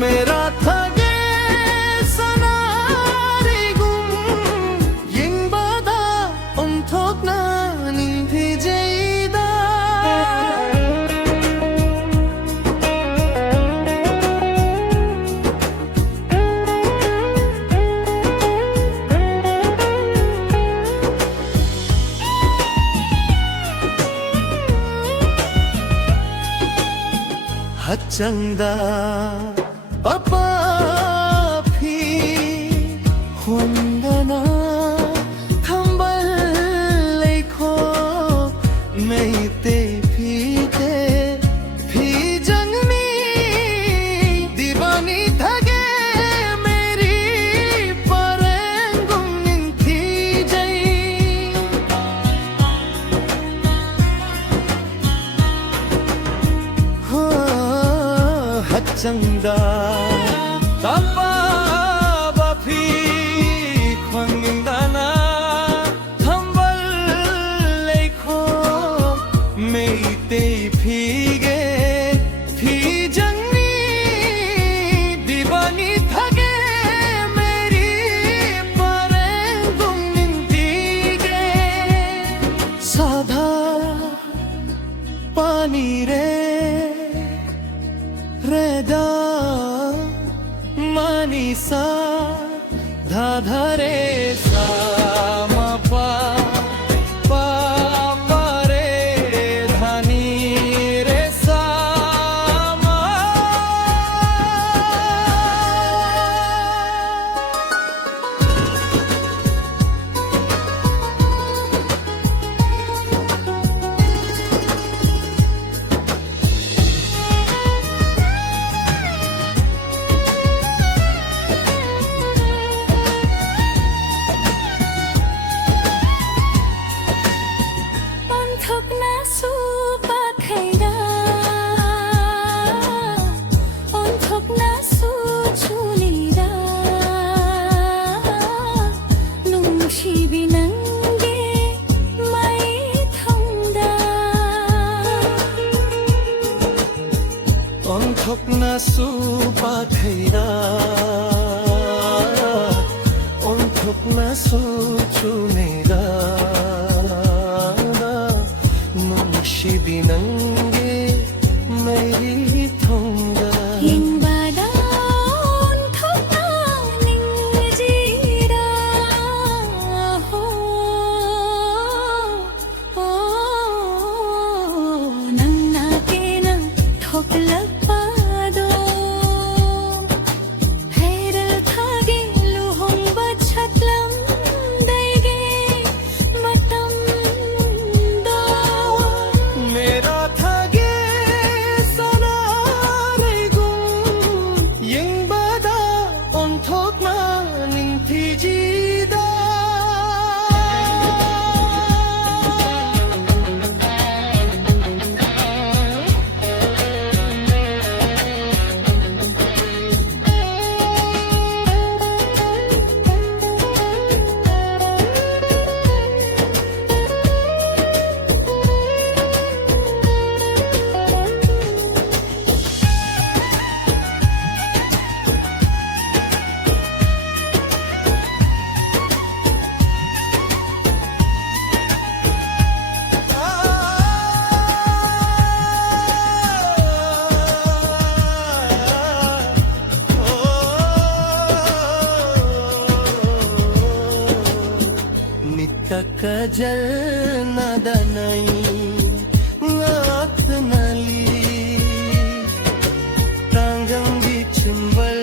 मेरा थगे सनारिगुम यिंबादा उन्थोकना निंथि जैदा हच्चंदा Papa phi hundana thambal lekho mai te phi jangni diwani thage meri parengum ninthi jai ho hachangda Tapa bapi khwangdana thambal lekho meite phige phi jangni diwani thage meri parengum nintige sadha pani re reda Manisa dha re sa ma pa pa pa re dhani re sa ma Onthokna su pakhaira onthokna su chunega nungshi binange meri thonga hinbada onthokna ningjira ho nangna ke nang thokla kajal nadanay at nali tanggang bichimbal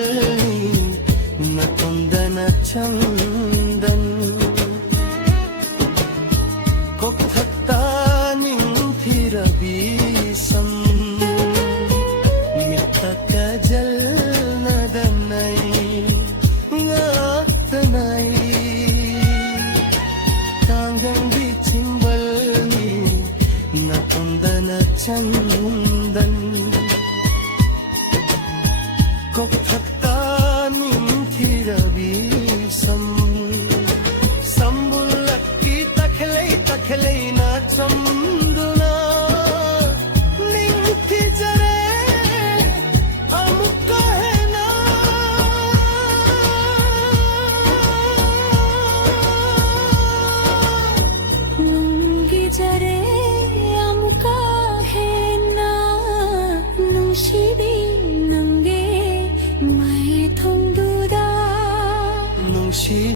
natunda na chandan kokthakta ning thirabisam mitta kajal nadanay at nay tanggang bichimbal natunda na chandan kokthakta ning thirabisam sambulak ki takhlay na cham